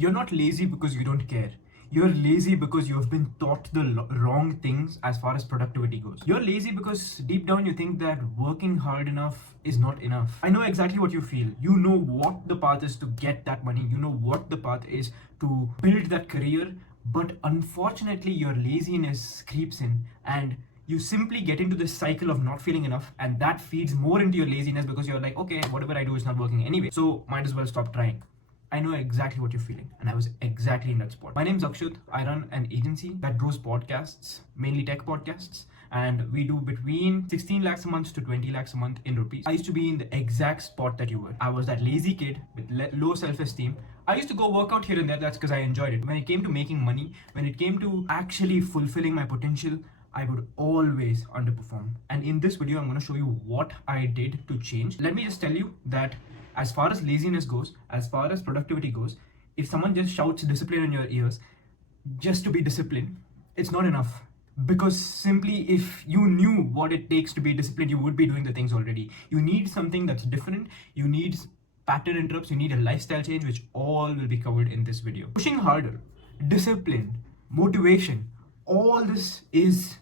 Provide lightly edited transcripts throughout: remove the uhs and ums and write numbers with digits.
You're not lazy because you don't care. You're lazy because you have been taught the wrong things as far as productivity goes. You're lazy because deep down you think that working hard enough is not enough. I know exactly what you feel. You know what the path is to get that money. You know what the path is to build that career. But unfortunately, your laziness creeps in and you simply get into this cycle of not feeling enough, and that feeds more into your laziness because you're like, okay, whatever I do is not working anyway, so might as well stop trying. I know exactly what you're feeling, and I was exactly in that spot. My name's Akshat. I run an agency that grows podcasts, mainly tech podcasts, and we do between 16 lakhs a month to 20 lakhs a month in rupees. I used to be in the exact spot that you were. I was that lazy kid with low self-esteem. I used to go work out here and there, that's because I enjoyed it. When it came to making money, when it came to actually fulfilling my potential, I would always underperform. And in this video, I'm going to show you what I did to change. Let me just tell you that as far as laziness goes, as far as productivity goes, if someone just shouts discipline in your ears just to be disciplined, it's not enough. Because simply if you knew what it takes to be disciplined, you would be doing the things already. You need something that's different. You need pattern interrupts. You need a lifestyle change, which all will be covered in this video. Pushing harder, discipline, motivation, all this is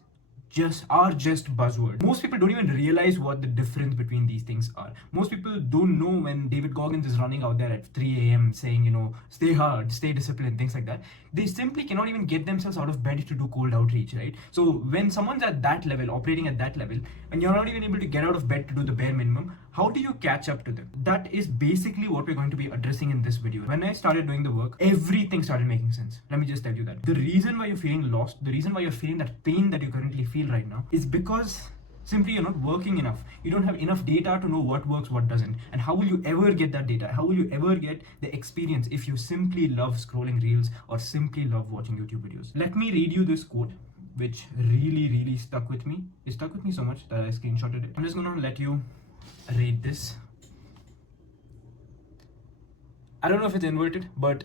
just buzzwords. Most people don't even realize what the difference between these things are. Most people don't know when David Goggins is running out there at 3 a.m. saying, stay hard, stay disciplined, things like that. They simply cannot even get themselves out of bed to do cold outreach, right? So when someone's at that level, operating at that level, and you're not even able to get out of bed to do the bare minimum, how do you catch up to them? That is basically what we're going to be addressing in this video. When I started doing the work, everything started making sense. Let me just tell you that. The reason why you're feeling lost, the reason why you're feeling that pain that you currently feel right now is because simply you're not working enough. You don't have enough data to know what works, what doesn't. And how will you ever get that data? How will you ever get the experience if you simply love scrolling reels or simply love watching YouTube videos? Let me read you this quote, which really stuck with me. It stuck with me so much that I screenshotted it. I'm just gonna let you read this. I don't know if it's inverted, but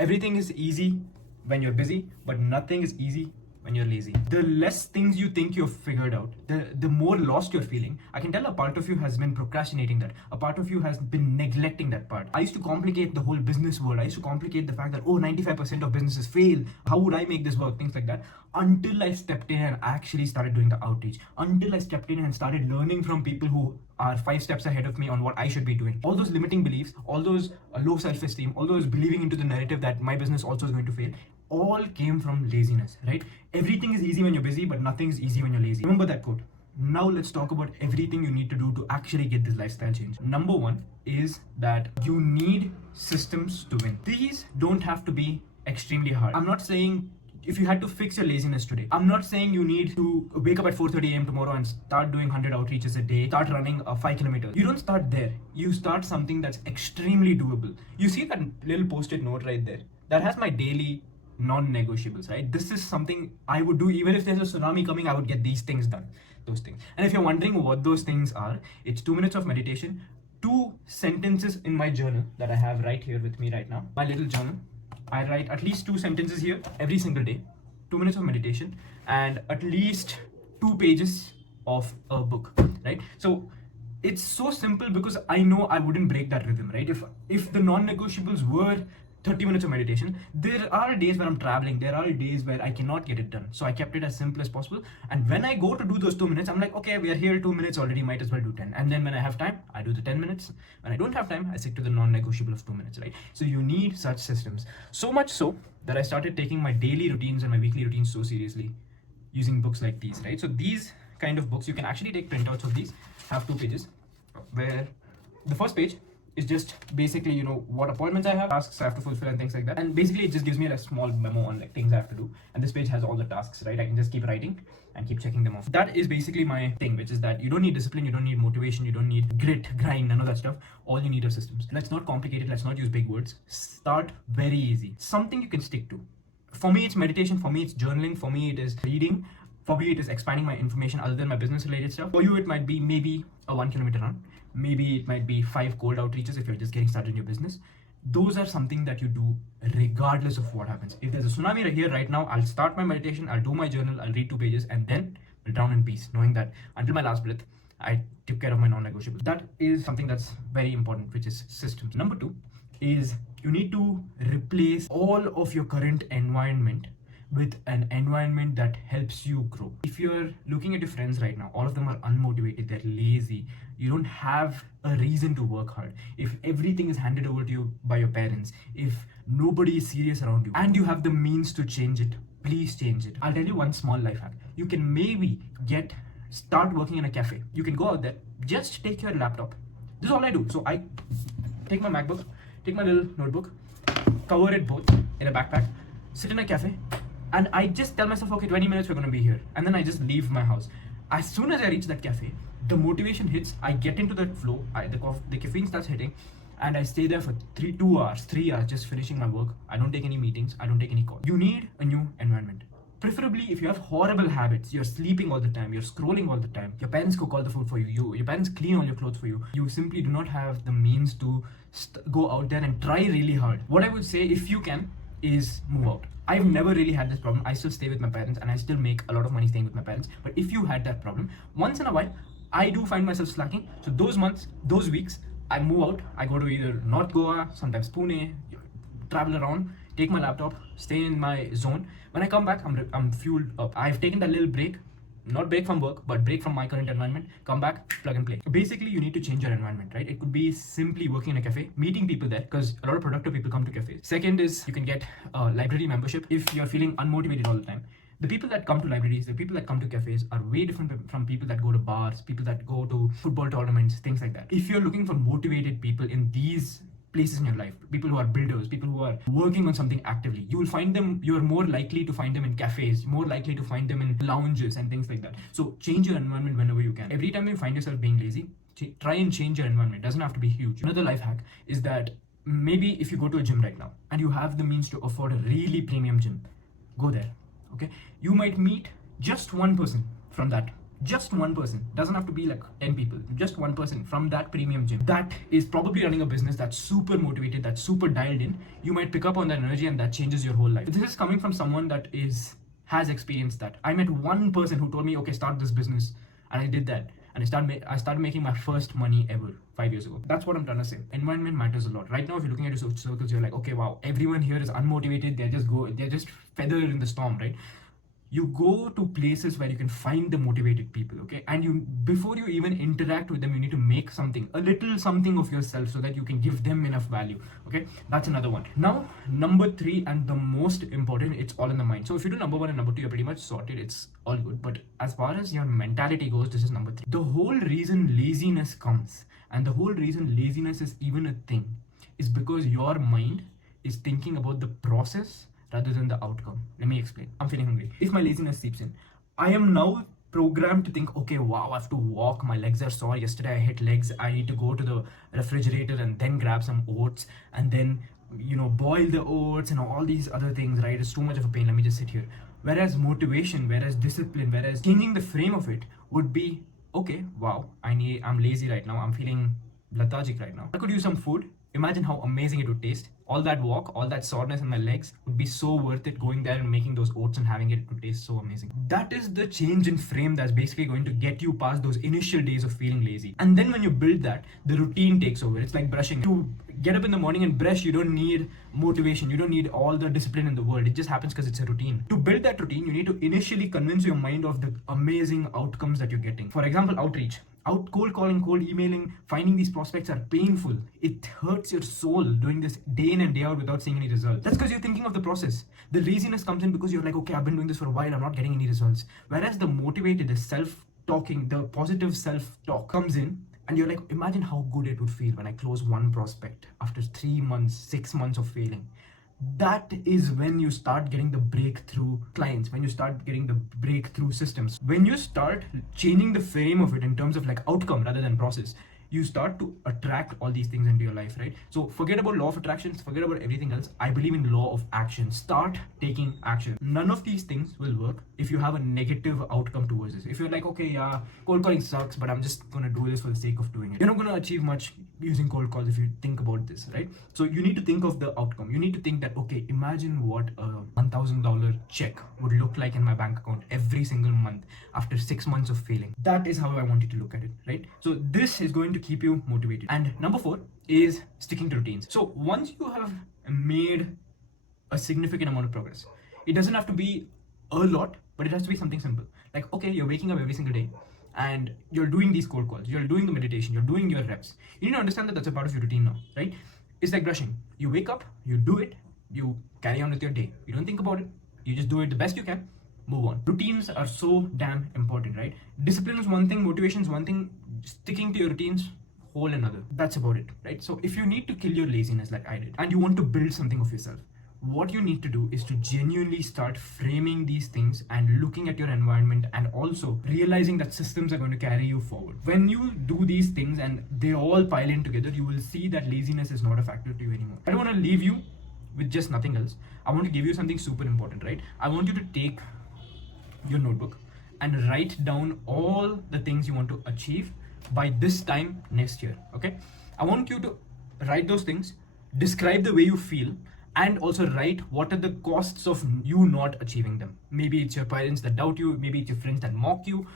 everything is easy when you're busy, but nothing is easy when you're lazy. The less things you think you've figured out, the more lost you're feeling. I can tell a part of you has been procrastinating that. A part of you has been neglecting that part. I used to complicate the whole business world. I used to complicate the fact that, 95% of businesses fail. How would I make this work? Things like that. Until I stepped in and actually started doing the outreach. Until I stepped in and started learning from people who are 5 steps ahead of me on what I should be doing. All those limiting beliefs, all those low self-esteem, all those believing into the narrative that my business also is going to fail, all came from laziness, right? Everything is easy when you're busy, but nothing is easy when you're lazy. Remember that quote. Now let's talk about everything you need to do to actually get this lifestyle change. Number one is that you need systems to win. These don't have to be extremely hard. I'm not saying if you had to fix your laziness today, I'm not saying you need to wake up at 4:30 a.m. tomorrow and start doing 100 outreaches a day, start running 5 kilometers. You don't start there. You start something that's extremely doable. You see that little post-it note right there? That has my daily non-negotiables, right? This is something I would do even if there's a tsunami coming. I would get these things done, those things. And if you're wondering what those things are, it's 2 minutes of meditation, 2 sentences in my journal that I have right here with me right now, my little journal. I write at least 2 sentences here every single day, 2 minutes of meditation, and at least 2 pages of a book, right? So it's so simple because I know I wouldn't break that rhythm, right? If the non-negotiables were 30 minutes of meditation, there are days when I'm traveling, there are days where I cannot get it done. So I kept it as simple as possible. And when I go to do those 2 minutes, I'm like, okay, we are here 2 minutes already, might as well do 10. And then when I have time, I do the 10 minutes. When I don't have time, I stick to the non-negotiable of 2 minutes, right? So you need such systems. So much so that I started taking my daily routines and my weekly routines so seriously using books like these, right? So these kind of books, you can actually take printouts of these, have 2 pages, where the first page is just basically, what appointments I have, tasks I have to fulfill and things like that. And basically it just gives me a small memo on things I have to do. And this page has all the tasks, right? I can just keep writing and keep checking them off. That is basically my thing, which is that you don't need discipline, you don't need motivation, you don't need grit, grind, none of that stuff. All you need are systems. Let's not complicate it. Let's not use big words. Start very easy. Something you can stick to. For me, it's meditation. For me, it's journaling. For me, it is reading. For me, it is expanding my information other than my business related stuff. For you, it might be maybe a 1 kilometer run. Maybe it might be 5 cold outreaches if you're just getting started in your business. Those are something that you do regardless of what happens. If there's a tsunami right here, right now, I'll start my meditation, I'll do my journal, I'll read 2 pages, and then I'll drown in peace, knowing that until my last breath, I took care of my non-negotiables. That is something that's very important, which is systems. Number 2 is You need to replace all of your current environment with an environment that helps you grow. If you're looking at your friends right now, all of them are unmotivated, they're lazy, you don't have a reason to work hard. If everything is handed over to you by your parents, if nobody is serious around you, and you have the means to change it, please change it. I'll tell you one small life hack. You can maybe start working in a cafe. You can go out there, just take your laptop. This is all I do. So I take my MacBook, take my little notebook, cover it both in a backpack, sit in a cafe, and I just tell myself, okay, 20 minutes we're gonna be here, and then I just leave my house. As soon as I reach that cafe, the motivation hits, I get into that flow, the caffeine starts hitting, and I stay there for 3 hours, just finishing my work. I don't take any meetings, I don't take any calls. You need a new environment. Preferably, if you have horrible habits, you're sleeping all the time, you're scrolling all the time, your parents cook all the food for you, your parents clean all your clothes for you, you simply do not have the means to go out there and try really hard. What I would say, if you can, is move out. I've never really had this problem. I still stay with my parents and I still make a lot of money staying with my parents. But if you had that problem, once in a while, I do find myself slacking. So those months, those weeks, I move out. I go to either North Goa, sometimes Pune, travel around, take my laptop, stay in my zone. When I come back, I'm fueled up. I've taken that little break, not break from work, but break from my current environment, come back, plug and play. Basically, you need to change your environment, right? It could be simply working in a cafe, meeting people there, because a lot of productive people come to cafes. Second is you can get a library membership if you're feeling unmotivated all the time. The people that come to libraries, the people that come to cafes are way different from people that go to bars, people that go to football tournaments, things like that. If you're looking for motivated people in these places in your life, people who are builders, people who are working on something actively, you will find them, you're more likely to find them in cafes, more likely to find them in lounges and things like that. So change your environment whenever you can. Every time you find yourself being lazy, try and change your environment. It doesn't have to be huge. Another life hack is that maybe if you go to a gym right now and you have the means to afford a really premium gym, go there. Okay, you might meet just one person from that. Just one person, doesn't have to be like 10 people, just one person from that premium gym that is probably running a business that's super motivated, that's super dialed in. You might pick up on that energy and that changes your whole life. This is coming from someone that has experienced that. I met one person who told me, okay, start this business, and I did that, and I started making my first money ever 5 years ago. That's what I'm trying to say. Environment matters a lot. Right now, if you're looking at your social circles, you're like, okay, wow, everyone here is unmotivated, they're just feathered in the storm, right? You go to places where you can find the motivated people, okay? And before you even interact with them, you need to make a little something of yourself so that you can give them enough value, okay? That's another one. Now, number 3 and the most important, it's all in the mind. So if you do number 1 and number 2, you're pretty much sorted, it's all good. But as far as your mentality goes, this is number 3. The whole reason laziness comes, and the whole reason laziness is even a thing, is because your mind is thinking about the process rather than the outcome. Let me explain. I'm feeling hungry. If my laziness seeps in, I am now programmed to think, okay, wow, I have to walk, my legs are sore, yesterday I hit legs, I need to go to the refrigerator and then grab some oats and then, boil the oats and all these other things, right? It's too much of a pain, let me just sit here. Whereas motivation, whereas discipline, whereas changing the frame of it would be, okay, wow, I'm lazy right now, I'm feeling lethargic right now. I could use some food. Imagine how amazing it would taste. All that walk, all that soreness in my legs would be so worth it. Going there and making those oats and having it would taste so amazing. That is the change in frame that's basically going to get you past those initial days of feeling lazy. And then when you build that, the routine takes over. It's like brushing. To get up in the morning and brush, you don't need motivation. You don't need all the discipline in the world. It just happens because it's a routine. To build that routine, you need to initially convince your mind of the amazing outcomes that you're getting. For example, outreach. Cold calling, cold emailing, finding these prospects are painful. It hurts your soul doing this day in and day out without seeing any results. That's because you're thinking of the process. The laziness comes in because you're like, okay, I've been doing this for a while, I'm not getting any results. Whereas the motivated, the self-talking, the positive self-talk comes in, and you're like, imagine how good it would feel when I close one prospect after 3 months, 6 months of failing. That is when you start getting the breakthrough clients, when you start getting the breakthrough systems, when you start changing the frame of it in terms of like outcome rather than process. You start to attract all these things into your life, right? So forget about law of attraction, forget about everything else. I believe in law of action. Start taking action. None of these things will work if you have a negative outcome towards this. If you're like, okay, yeah, cold calling sucks, but I'm just gonna do this for the sake of doing it, you're not gonna achieve much using cold calls if you think about this, right? So you need to think of the outcome. You need to think that, okay, imagine what a $1,000 check would look like in my bank account every single month after 6 months of failing. That is how I want you to look at it, right? So this is going to keep you motivated. And number 4 is sticking to routines. So once you have made a significant amount of progress. It doesn't have to be a lot, but it has to be something simple. Like, okay, you're waking up every single day and you're doing these cold calls, you're doing the meditation, you're doing your reps. You need to understand that that's a part of your routine now, right? It's like brushing. You wake up, you do it, you carry on with your day. You don't think about it, you just do it the best you can, move on. Routines are so damn important, right? Discipline is one thing, motivation is one thing, sticking to your routines, whole another. That's about it, right? So if you need to kill your laziness like I did, and you want to build something of yourself, what you need to do is to genuinely start framing these things and looking at your environment, and also realizing that systems are going to carry you forward. When you do these things and they all pile in together, you will see that laziness is not a factor to you anymore. I don't want to leave you with just nothing else. I want to give you something super important, right? I want you to take your notebook and write down all the things you want to achieve by this time next year. Okay, I want you to write those things, describe the way you feel, and also write what are the costs of you not achieving them. Maybe it's your parents that doubt you, maybe it's your friends that mock you.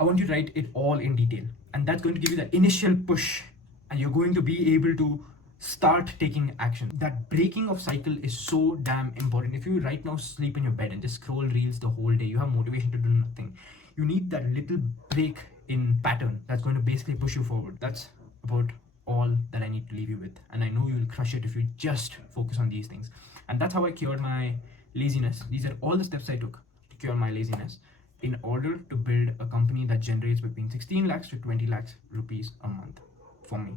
I want you to write it all in detail, and that's going to give you that initial push, and you're going to be able to start taking action. That breaking of cycle is so damn important. If you right now sleep in your bed and just scroll reels the whole day, you have motivation to do nothing. You need that little break in pattern that's going to basically push you forward. That's about all that I need to leave you with, and I know you'll crush it if you just focus on these things. And that's how I cured my laziness. These are all the steps I took to cure my laziness in order to build a company that generates between 16 lakhs to 20 lakhs rupees a month for me.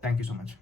Thank you so much.